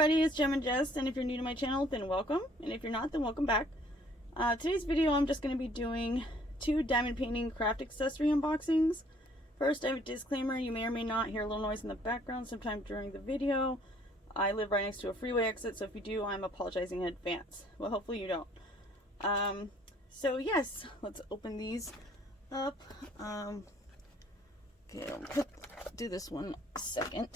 everybody, it's Gem and Jess, and if you're new to my channel, then welcome, and if you're not, then welcome back. Today's video, I'm just going to be doing 2 diamond painting craft accessory unboxings. First, I have a disclaimer. You may or may not hear a little noise in the background sometime during the video. I live right next to a freeway exit, so if you do, I'm apologizing in advance. Well, hopefully you don't. So yes, let's open these up. Okay, I'll do this one second.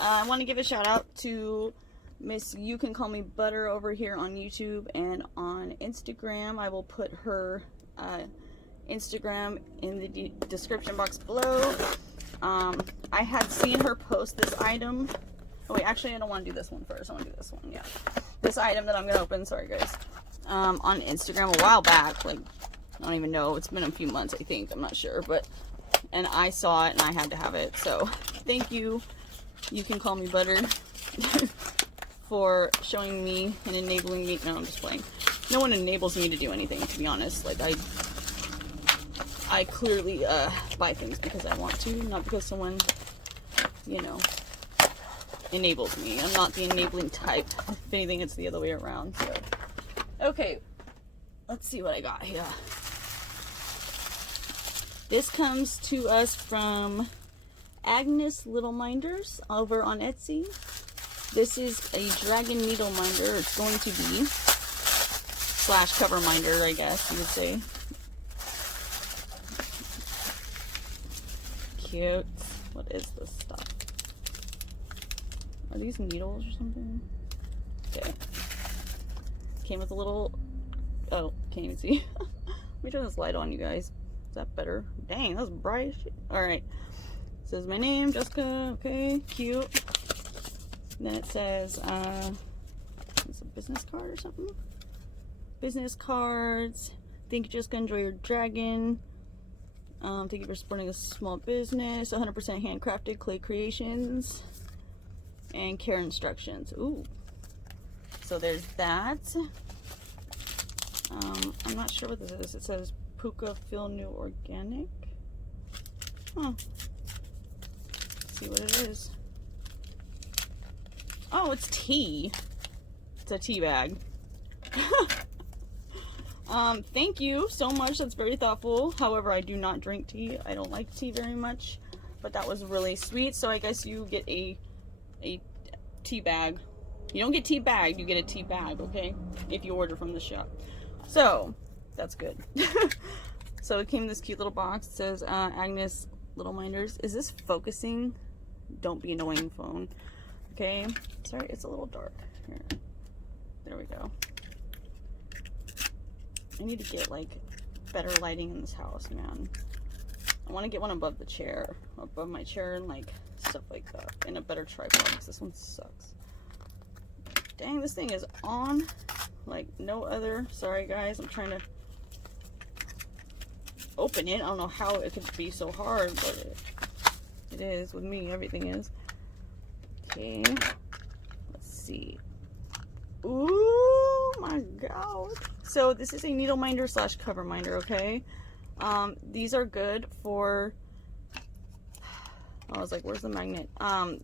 I want to give a shout out to Miss YouCanCallMeButter over here on YouTube and on Instagram. I will put her Instagram in the description box below. I had seen her post this item. Oh wait, actually I don't want to do this one first. I want to do this one, yeah. This item that I'm going to open, sorry guys, on Instagram a while back. Like, I don't even know. It's been a few months, I think. I'm not sure, but, and I saw it and I had to have it. So thank you. You can call me Butter for showing me and enabling me. No, I'm just playing. No one enables me to do anything, to be honest. Like, I clearly buy things because I want to, not because someone, you know, enables me. I'm not the enabling type. If anything, it's the other way around. So, okay, let's see what I got here. This comes to us from Agnes Little Minders over on Etsy. This is a dragon needle minder. It's going to be / cover minder, I guess you would say. Cute. What is this stuff? Are these needles or something? Okay. Came with a little. Oh, can't even see. Let me turn this light on, you guys. Is that better? Dang, that was bright as shit. Alright. Says my name, Jessica. Okay, cute. And then it says, it's a business card or something. Business cards. Thank you, Jessica. Enjoy your dragon. Thank you for supporting a small business. 100% handcrafted clay creations. And care instructions. Ooh. So there's that. I'm not sure what this is. It says Puka Feel New Organic. Huh. See what it is. Oh, it's tea. It's a tea bag. Thank you so much. That's very thoughtful. However, I do not drink tea. I don't like tea very much, but that was really sweet. So I guess you get a tea bag. You don't get tea bagged, you get a tea bag, okay? If you order from the shop. So that's good. So it came in this cute little box. It says Agnes Little Minders. Is this focusing? Don't be annoying, phone. Okay. Sorry, it's a little dark. Here. There we go. I need to get like better lighting in this house, man. I want to get one above the chair, above my chair, and like stuff like that, and a better tripod because this one sucks. Dang, this thing is on like no other. Sorry guys, I'm trying to open it. I don't know how it could be so hard, but it is with me. Everything is. Okay, let's see. Ooh my god. So this is a needle minder / cover minder, okay? These are good for, I was like, where's the magnet?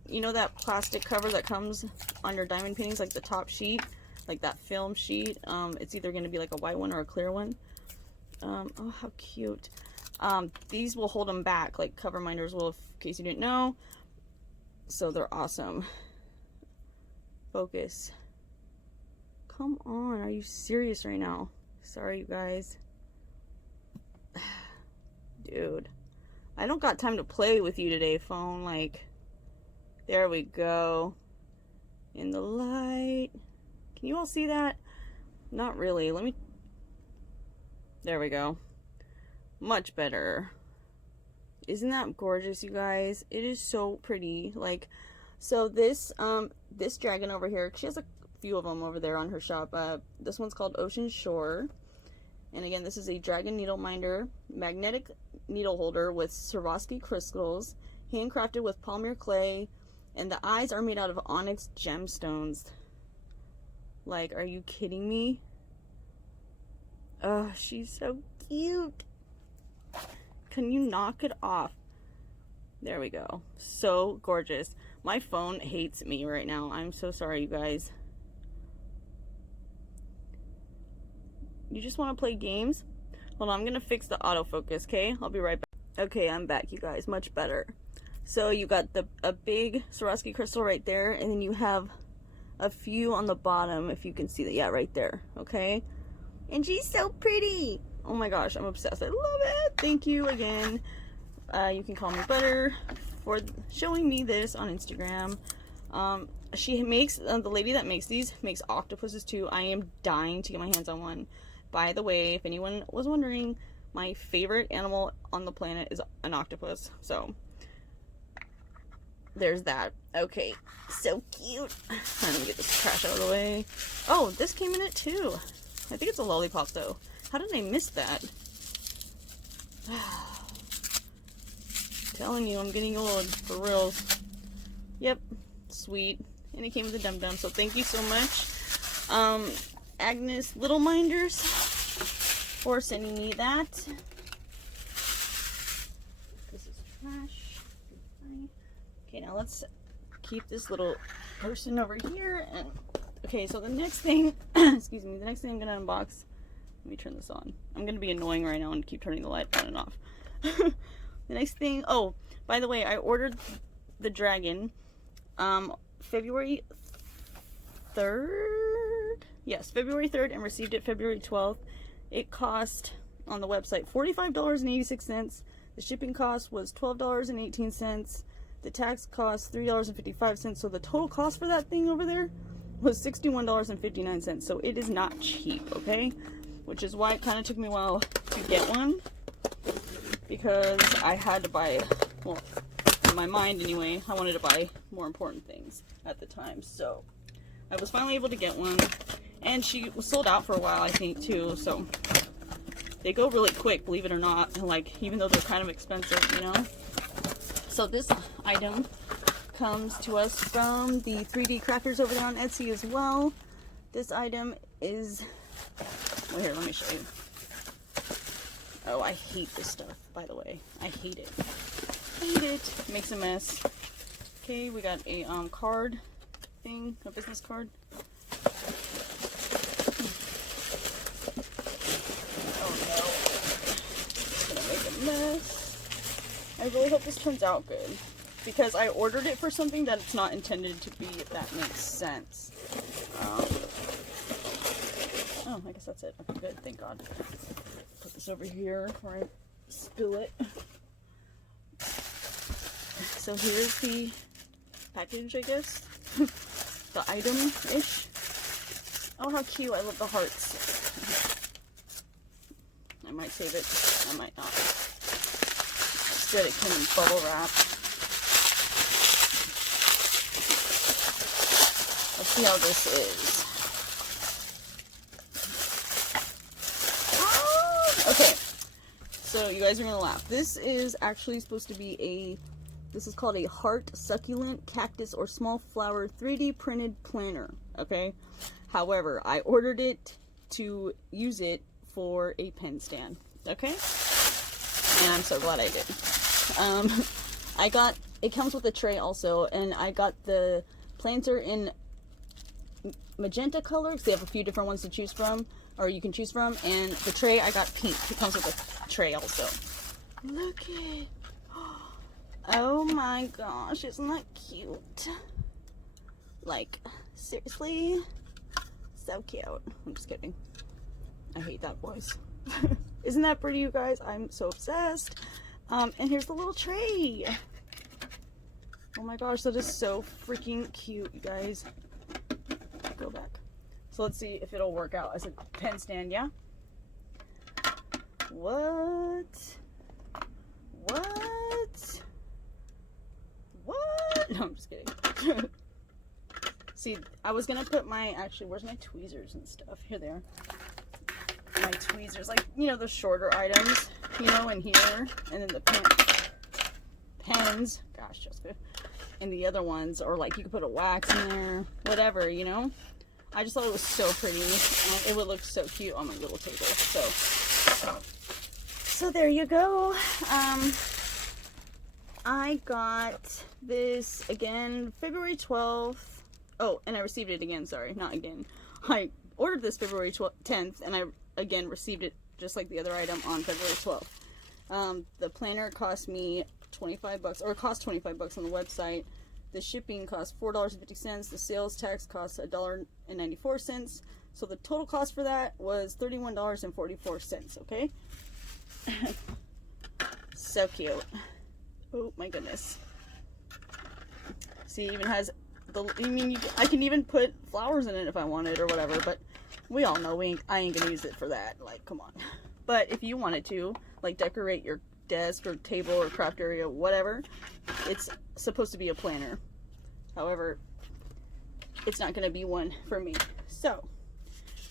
You know that plastic cover that comes on your diamond paintings, like the top sheet, like that film sheet? It's either going to be like a white one or a clear one. Oh, how cute. These will hold them back, like cover minders will, in case you didn't know. So they're awesome. Focus. Come on, are you serious right now? Sorry, you guys. Dude. I don't got time to play with you today, phone. Like, there we go. In the light. Can you all see that? Not really. Let me... There we go. Much better. Isn't that gorgeous, you guys? It is so pretty. Like, so this this dragon over here, she has a few of them over there on her shop. This one's called Ocean Shore. And again, this is a dragon needle minder, magnetic needle holder with Swarovski crystals, handcrafted with polymer clay, and the eyes are made out of onyx gemstones. Like, are you kidding me? Oh, she's so cute. Can you knock it off? There we go. So gorgeous. My phone hates me right now. I'm so sorry, you guys. You just want to play games? Hold on, I'm gonna fix the autofocus, okay? I'll be right back. Okay, I'm back, you guys. Much better. So you got a big Swarovski crystal right there, and then you have a few on the bottom, if you can see that. Yeah, right there, okay? And she's so pretty. Oh my gosh, I'm obsessed. I love it. Thank you again. You can call me Butter for showing me this on Instagram. She makes, the lady that makes these makes octopuses too. I am dying to get my hands on one. By the way, if anyone was wondering, my favorite animal on the planet is an octopus. So there's that. Okay, so cute. Let me get this trash out of the way. Oh, this came in it too. I think it's a lollipop though. How did I miss that? Telling you, I'm getting old, for real. Yep, sweet. And it came with a Dum Dum, so thank you so much, Agnes Little Minders, for sending me that. This is trash. Okay, now let's keep this little person over here. And okay, so the next thing, excuse me, the next thing I'm gonna unbox. Let me turn this on. I'm gonna be annoying right now and keep turning the light on and off. The next thing, oh, by the way, I ordered the dragon February 3rd. Yes, February 3rd, and received it February 12th. It cost on the website $45.86. The shipping cost was $12.18. The tax cost $3.55. So the total cost for that thing over there was $61.59. So it is not cheap, okay? Which is why it kind of took me a while to get one, because I had to buy, well, in my mind anyway, I wanted to buy more important things at the time. So I was finally able to get one, and she was sold out for a while, I think, too. So they go really quick, believe it or not, like, even though they're kind of expensive, you know. So this item comes to us from the 3D crafters over there on Etsy as well. This item is, well, here, let me show you. Oh, I hate this stuff, by the way. I hate it. Hate it. Makes a mess. Okay, we got a card thing, a business card. Oh no. It's gonna make a mess. I really hope this turns out good, because I ordered it for something that it's not intended to be, if that makes sense. Oh, I guess that's it. Okay, good. Thank God. Put this over here before I spill it. So here's the package, I guess. The item-ish. Oh, how cute. I love the hearts. I might save it. I might not. It's good. It came in bubble wrap. Let's see how this is. Okay, so you guys are gonna laugh. This is actually supposed to be this is called a heart succulent cactus or small flower 3D printed planner, okay? However, I ordered it to use it for a pen stand, okay? And I'm so glad I did. It comes with a tray also, and I got the planter in magenta color, because they have a few different ones to choose from, or you can choose from, and the tray I got pink. It comes with a tray also. Look it. Oh my gosh, isn't that cute? Like, seriously? So cute. I'm just kidding. I hate that voice. Isn't that pretty, you guys? I'm so obsessed. And here's the little tray. Oh my gosh, that is so freaking cute, you guys. Go back. So let's see if it'll work out as a pen stand, yeah? What? What? What? No, I'm just kidding. See, I was gonna put actually, where's my tweezers and stuff? Here they are. My tweezers, like, you know, the shorter items, you know, in here. And then the pens. Gosh, Jessica. And the other ones, or like you could put a wax in there, whatever, you know. I just thought it was so pretty, and it would look so cute on my little table. So there you go. I got this again February 12th. Oh, and I received it again, sorry, not again. I ordered this February 10th, and I again received it just like the other item on February 12th. The planner cost me 25 bucks, or it cost 25 bucks on the website. The shipping cost $4.50. The sales tax cost $1.94. So the total cost for that was $31.44, okay? So cute. Oh my goodness. See, it even has the, I can even put flowers in it if I wanted or whatever, but we all know I ain't gonna use it for that. Like, come on. But if you wanted to, like, decorate your desk or table or craft area, whatever, it's supposed to be a planner. However, it's not gonna be one for me. So,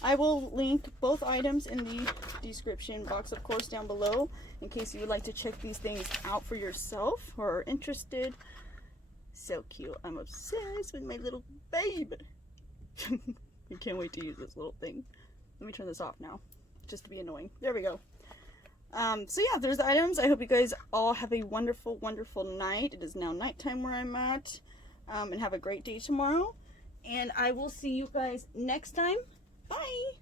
I will link both items in the description box, of course, down below, in case you would like to check these things out for yourself or are interested. So cute. I'm obsessed with my little babe. I can't wait to use this little thing. Let me turn this off now, just to be annoying. There we go. So yeah, there's the items. I hope you guys all have a wonderful, wonderful night. It is now nighttime where I'm at. And have a great day tomorrow. And I will see you guys next time. Bye!